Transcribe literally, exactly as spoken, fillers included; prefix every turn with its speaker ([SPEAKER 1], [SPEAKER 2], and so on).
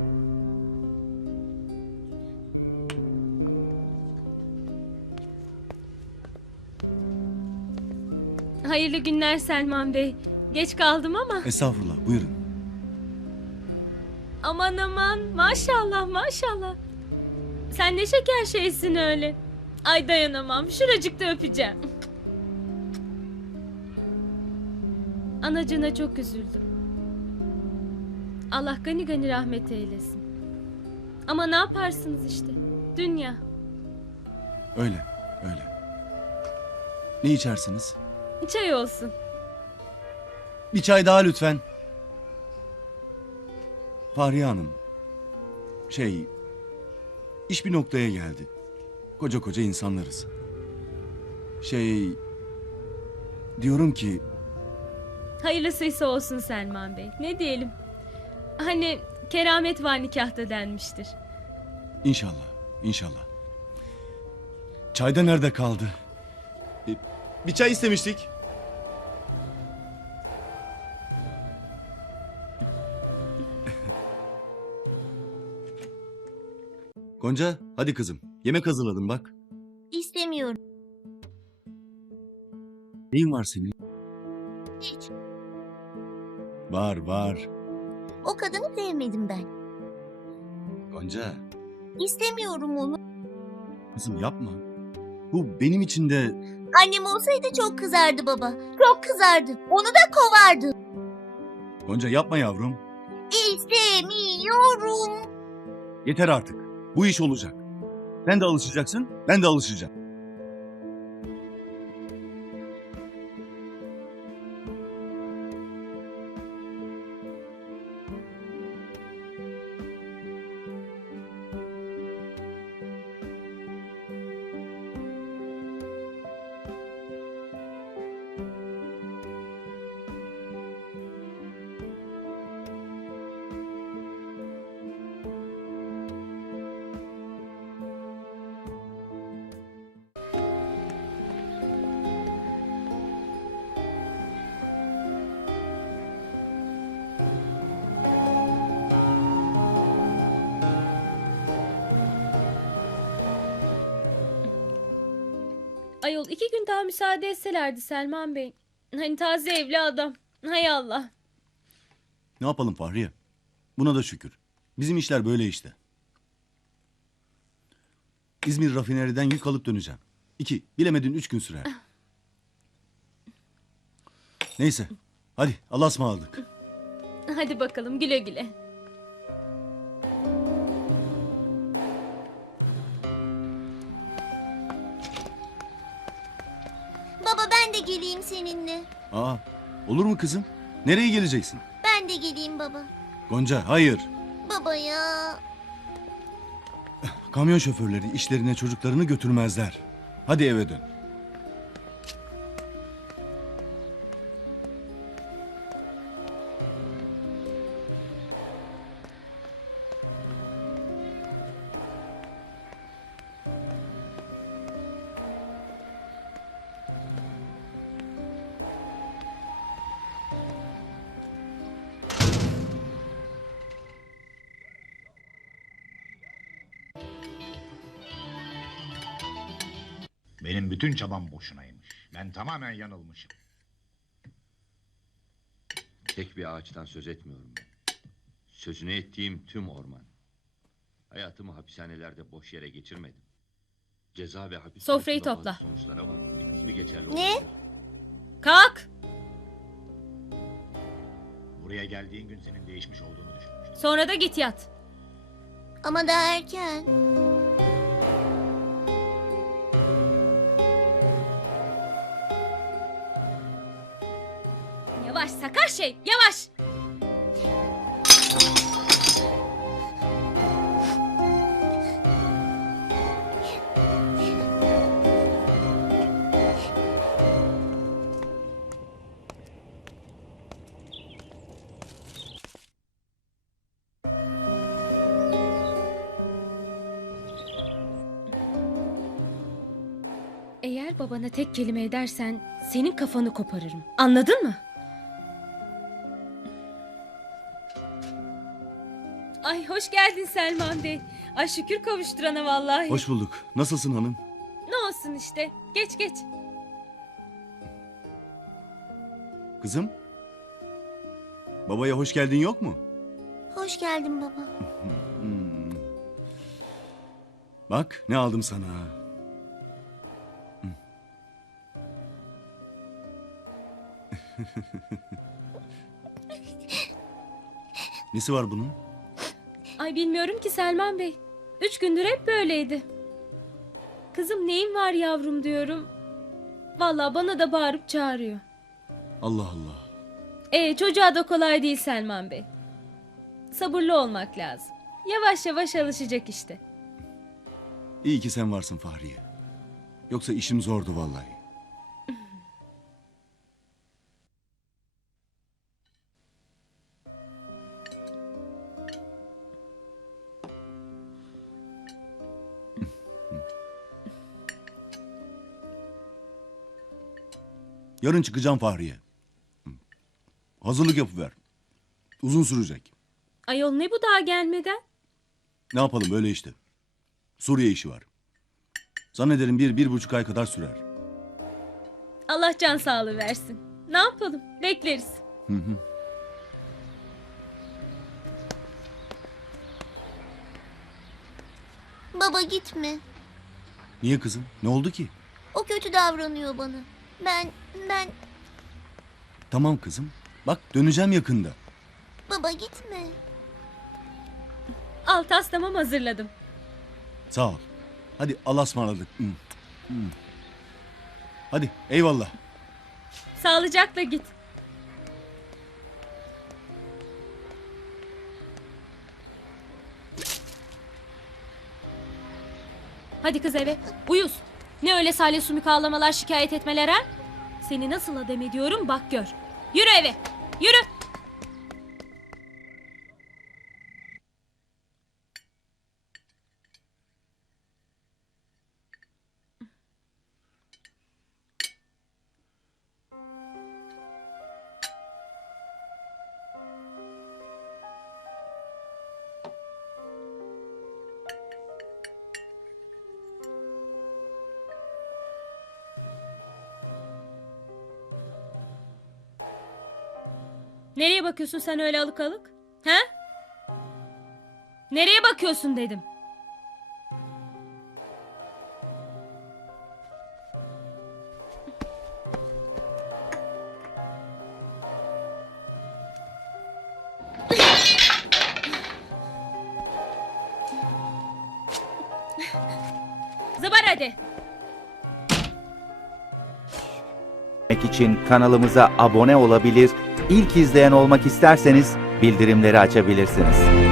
[SPEAKER 1] Hayırlı günler Selman Bey. Geç kaldım ama.
[SPEAKER 2] Estağfurullah, buyurun.
[SPEAKER 1] Aman aman, maşallah maşallah. Sen ne şeker şeysin öyle. Ay dayanamam, şuracıkta öpeceğim. Anacığına çok üzüldüm. Allah gani gani rahmet eylesin. Ama ne yaparsınız işte, dünya.
[SPEAKER 2] Öyle, öyle. Ne içersiniz?
[SPEAKER 1] Çay olsun.
[SPEAKER 2] Bir çay daha lütfen. Fahriye Hanım. Şey... iş bir noktaya geldi. Koca koca insanlarız. Şey... Diyorum ki...
[SPEAKER 1] Hayırlısıysa olsun Selman Bey. Ne diyelim? Hani keramet var nikahta denmiştir.
[SPEAKER 2] İnşallah, inşallah. Çay da nerede kaldı? E, Bir çay istemiştik. Gonca, hadi kızım. Yemek hazırladım bak.
[SPEAKER 3] İstemiyorum.
[SPEAKER 2] Neyin var senin?
[SPEAKER 3] Hiç.
[SPEAKER 2] Var, var.
[SPEAKER 3] O kadını sevmedim ben.
[SPEAKER 2] Gonca,
[SPEAKER 3] İstemiyorum onu.
[SPEAKER 2] kızım yapma. Bu benim için de...
[SPEAKER 3] Annem olsaydı çok kızardı baba. Çok kızardı. Onu da kovardı.
[SPEAKER 2] Gonca yapma yavrum.
[SPEAKER 3] İstemiyorum.
[SPEAKER 2] Yeter artık. Bu iş olacak. Sen de alışacaksın, ben de alışacağım.
[SPEAKER 1] Ayol iki gün daha müsaade etselerdi Selman Bey. Hani taze evli adam. Hay Allah.
[SPEAKER 2] Ne yapalım Fahriye? Buna da şükür. Bizim işler böyle işte. İzmir rafineriden yük alıp döneceğim. İki, bilemedin üç gün sürer. Neyse, hadi Allah'a ısmarladık.
[SPEAKER 1] Hadi bakalım güle güle.
[SPEAKER 3] Baba ben de geleyim seninle.
[SPEAKER 2] Aa, olur mu kızım? Nereye geleceksin?
[SPEAKER 3] Ben de geleyim baba.
[SPEAKER 2] Gonca, hayır.
[SPEAKER 3] Baba ya.
[SPEAKER 2] Kamyon şoförleri işlerine çocuklarını götürmezler. Hadi eve dön.
[SPEAKER 4] Benim bütün çabam boşunaymış. Ben tamamen yanılmışım.
[SPEAKER 5] Tek bir ağaçtan söz etmiyorum ben. Sözünü ettiğim tüm orman. Hayatımı hapishanelerde boş yere geçirmedim. Ceza ve hapis
[SPEAKER 1] Sofrayı
[SPEAKER 5] konusunda
[SPEAKER 1] topla.
[SPEAKER 5] bazı sonuçlara var. Bir kısmı geçerli
[SPEAKER 3] Ne?
[SPEAKER 5] olabilir.
[SPEAKER 1] Kalk.
[SPEAKER 4] Buraya geldiğin gün senin değişmiş olduğunu düşünmüştüm.
[SPEAKER 1] Sonra da git yat.
[SPEAKER 3] Ama daha erken.
[SPEAKER 1] Yavaş sakar şey yavaş. Eğer babana tek kelime edersen senin kafanı koparırım. Anladın mı? Ay Ay hoş geldin Selman Bey. Ay şükür kavuşturana vallahi.
[SPEAKER 2] Hoş bulduk. Nasılsın hanım?
[SPEAKER 1] Ne olsun işte. Geç geç.
[SPEAKER 2] Kızım? Babaya hoş geldin yok mu?
[SPEAKER 3] Hoş geldin baba.
[SPEAKER 2] Hmm. Bak ne aldım sana. Hmm. Nesi var bunun?
[SPEAKER 1] Ay bilmiyorum ki Selman Bey. Üç gündür hep böyleydi. Kızım neyin var yavrum diyorum. Vallahi bana da bağırıp çağırıyor.
[SPEAKER 2] Allah Allah.
[SPEAKER 1] E çocuğa da kolay değil Selman Bey. Sabırlı olmak lazım. Yavaş yavaş alışacak işte.
[SPEAKER 2] İyi ki sen varsın Fahriye. Yoksa işim zordu vallahi. Yarın çıkacağım Fahriye. Hazırlık yapıver. Uzun sürecek.
[SPEAKER 1] Ayol ne bu daha gelmeden?
[SPEAKER 2] Ne yapalım böyle işte. Suriye işi var. Zannederim bir, bir buçuk ay kadar sürer.
[SPEAKER 1] Allah can sağlığı versin. Ne yapalım? Bekleriz.
[SPEAKER 2] Hı hı.
[SPEAKER 3] Baba gitme.
[SPEAKER 2] Niye kızım? Ne oldu ki?
[SPEAKER 3] O kötü davranıyor bana. Ben, ben...
[SPEAKER 2] Tamam kızım. Bak döneceğim yakında.
[SPEAKER 3] Baba gitme.
[SPEAKER 1] Al taslamam hazırladım.
[SPEAKER 2] Sağ ol. Hadi Allah'a ısmarladık. Hı. Hı. Hadi eyvallah.
[SPEAKER 1] Sağlıcakla git. Hadi kız eve. Uyuz. Ne öyle salya sümük ağlamalar şikayet etmeler ha? Seni nasıl adem ediyorum bak gör. Yürü eve. Yürü. Nereye bakıyorsun sen öyle alık alık? He? Nereye bakıyorsun dedim. Zıbar hadi.
[SPEAKER 6] için kanalımıza abone olabilir, ilk izleyen olmak isterseniz bildirimleri açabilirsiniz.